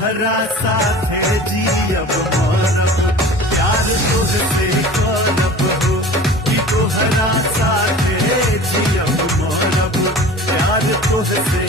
तोहरा साथे जियब मरब प्यार तोहसे करब हो कि तोहरा साथे जियब मरब प्यार तोहसे